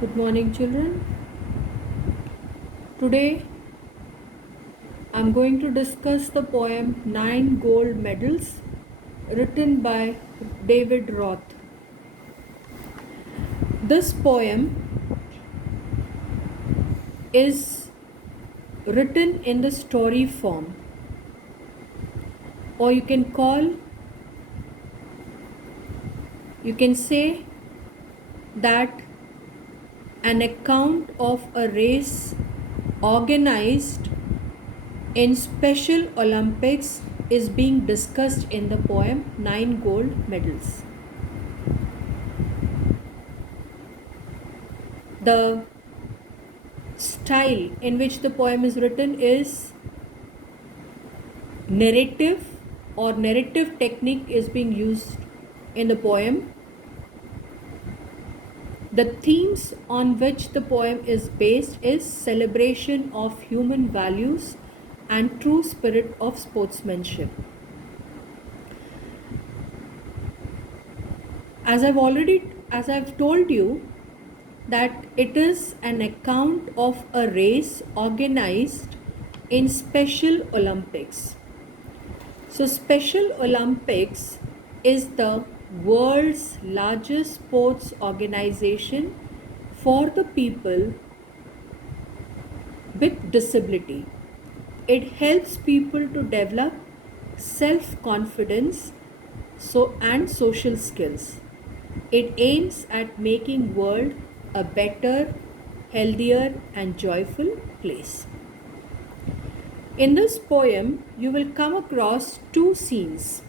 Good morning, children. Today I'm going to discuss the poem Nine Gold Medals, written by David Roth. This poem is written in the story form, or you can say that an account of a race organized in Special Olympics is being discussed in the poem Nine Gold Medals. The style in which the poem is written is narrative, or narrative technique is being used in the poem. The themes on which the poem is based is celebration of human values and true spirit of sportsmanship. As I've told you, that it is an account of a race organized in Special Olympics. So Special Olympics is the world's largest sports organization for the people with disability. It helps people to develop self-confidence and social skills. It aims at making world a better, healthier and joyful place. In this poem, you will come across two scenes.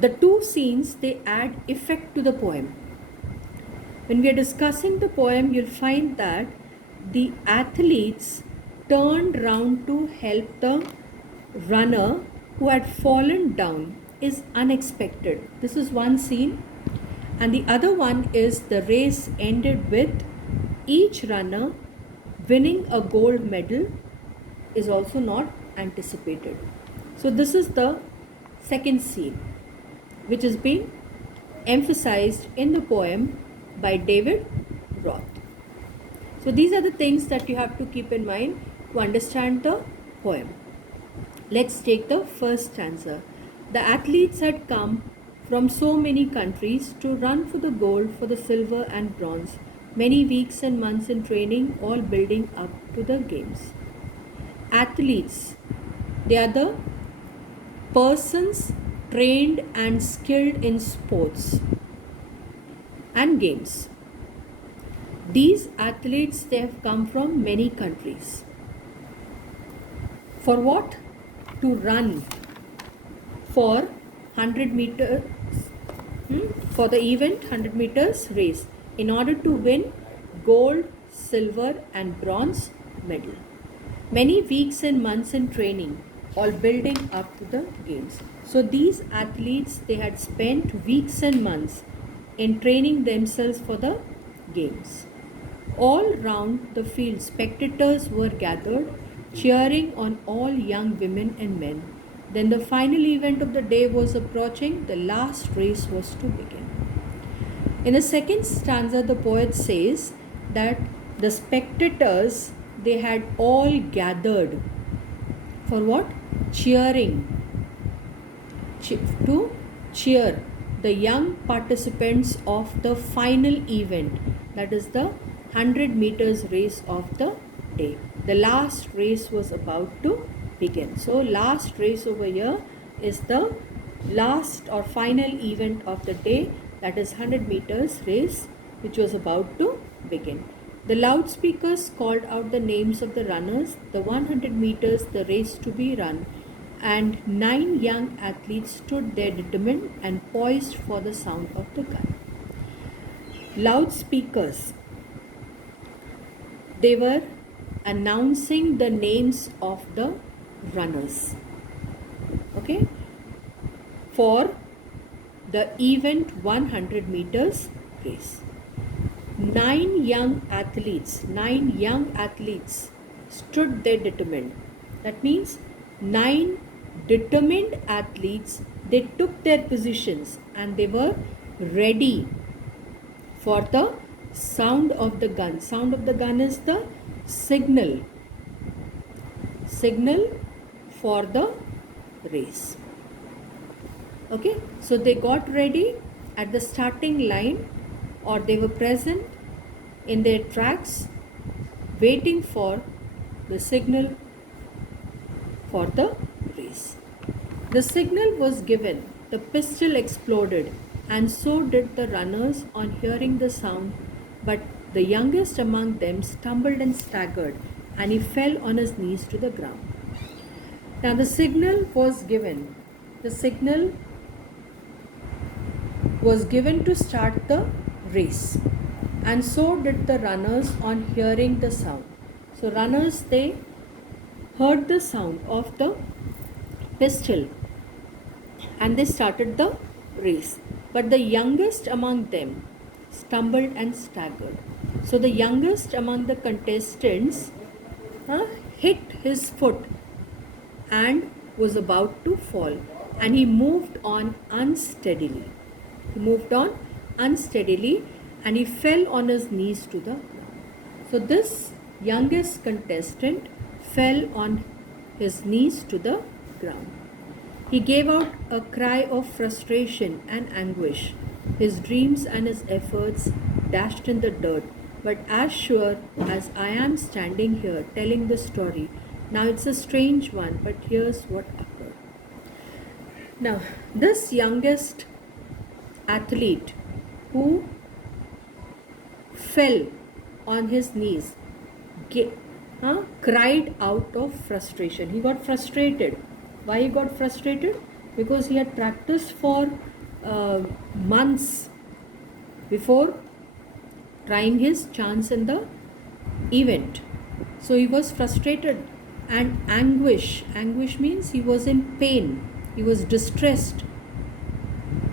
The two scenes, they add effect to the poem. When we are discussing the poem, you'll find that the athletes turned round to help the runner who had fallen down is unexpected. This is one scene. And the other one is the race ended with each runner winning a gold medal is also not anticipated. So this is the second scene, which is being emphasized in the poem by David Roth. So these are the things that you have to keep in mind to understand the poem. Let's take the first stanza. The athletes had come from so many countries to run for the gold, for the silver and bronze. Many weeks and months in training, all building up to the games. Athletes, they are the persons trained and skilled in sports and games. These athletes, they have come from many countries. For what? To run for 100 meters, for the event 100 meters race, in order to win gold, silver and bronze medal. Many weeks and months in training, all building up to the games. So these athletes, they had spent weeks and months in training themselves for the games. All round the field, spectators were gathered, cheering on all young women and men. Then the final event of the day was approaching. The last race was to begin. In the second stanza, the poet says that the spectators, they had all gathered for what? Cheering. To cheer the young participants of the final event, that is the 100 meters race of the day. The last race was about to begin. So last race over here is the last or final event of the day, that is 100 meters race, which was about to begin. The loudspeakers called out the names of the runners, the 100 meters, the race to be run, and 9 young athletes stood there determined and poised for the sound of the gun. Loudspeakers, they were announcing the names of the runners, okay, for the event 100 meters race. 9 young athletes stood there determined. That means 9 determined athletes, they took their positions and they were ready for the sound of the gun. Sound of the gun is the signal for the race. Okay, so they got ready at the starting line, or they were present in their tracks waiting for the signal for the race. The signal was given, the pistol exploded, and so did the runners on hearing the sound, but the youngest among them stumbled and staggered, and he fell on his knees to the ground. Now the signal was given. The signal was given to start the race, and so did the runners on hearing the sound. So runners, they heard the sound of the pistol and they started the race. But the youngest among them stumbled and staggered. So the youngest among the contestants hit his foot and was about to fall, and he moved on unsteadily. And he fell on his knees to the ground. So this youngest contestant fell on his knees to the ground. He gave out a cry of frustration and anguish. His dreams and his efforts dashed in the dirt. But as sure as I am standing here telling the story, now it's a strange one, but here's what occurred. Now, this youngest athlete who fell on his knees cried out of frustration. He got frustrated. Why he got frustrated? Because he had practiced for months before trying his chance in the event. So he was frustrated and anguish. Anguish means he was in pain. He was distressed.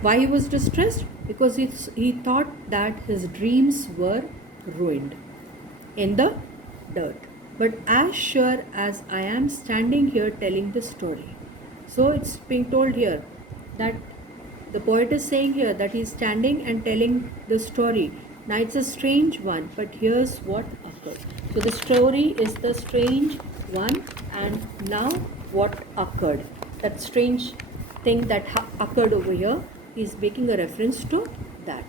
Why he was distressed? Because he thought that his dreams were ruined in the dirt. But as sure as I am standing here telling the story. So it's being told here that the poet is saying here that he's standing and telling the story. Now it's a strange one, but here's what occurred. So the story is the strange one, and now what occurred. That strange thing that occurred over here is making a reference to that.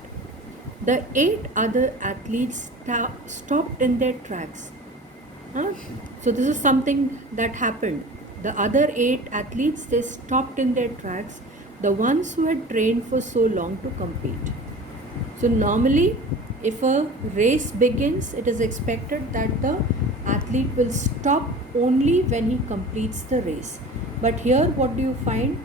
The 8 other athletes stopped in their tracks. So this is something that happened. The other 8 athletes, they stopped in their tracks, the ones who had trained for so long to compete. So normally, if a race begins, it is expected that the athlete will stop only when he completes the race. But here, what do you find?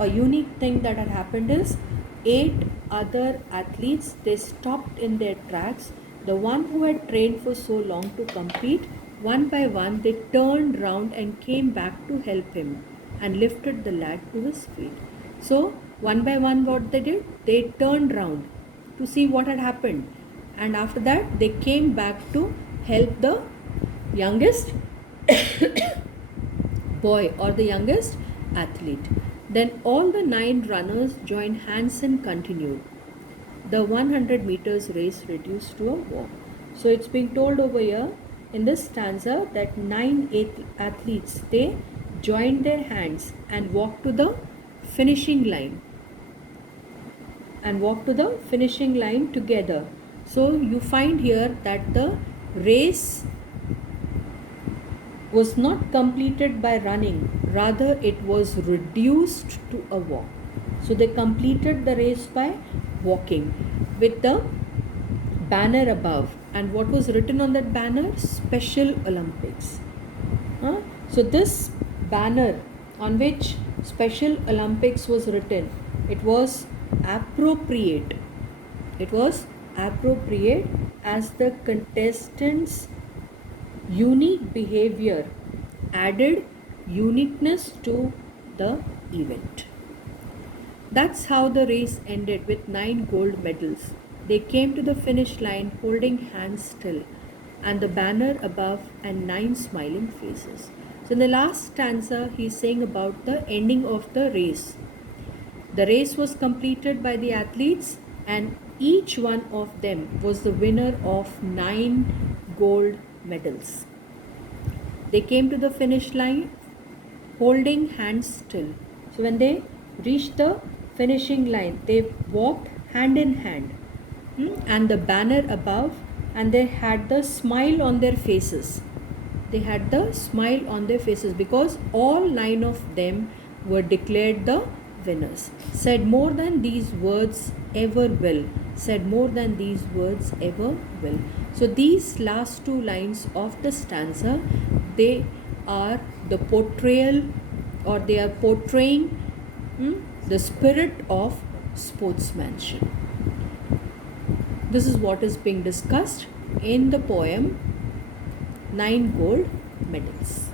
A unique thing that had happened is 8 other athletes, they stopped in their tracks. The one who had trained for so long to compete, one by one, they turned round and came back to help him and lifted the lad to his feet. So, one by one, what they did? They turned round to see what had happened. And after that, they came back to help the youngest boy or the youngest athlete. Then all the 9 runners joined hands and continued. The 100 meters race reduced to a walk. So it's being told over here in this stanza that 9 athletes, they joined their hands and walked to the finishing line. Together. So you find here that the race was not completed by running, rather it was reduced to a walk. So they completed the race by walking with the banner above. And what was written on that banner? Special Olympics. So this banner on which Special Olympics was written, it was appropriate. As the contestants' unique behavior added uniqueness to the event. That's how the race ended with 9 gold medals. They came to the finish line holding hands still, and the banner above and 9 smiling faces. So in the last stanza, he's saying about the ending of the race. The race was completed by the athletes, and each one of them was the winner of 9 gold medals. They came to the finish line holding hands still. So when they reached the finishing line, they walked hand in hand, and the banner above, and they had the smile on their faces. They had the smile on their faces because all 9 of them were declared the winners. Said more than these words ever will. Said more than these words ever will. So these last 2 lines of the stanza, they are the portrayal, or they are portraying the spirit of sportsmanship. This is what is being discussed in the poem 9 Gold Medals.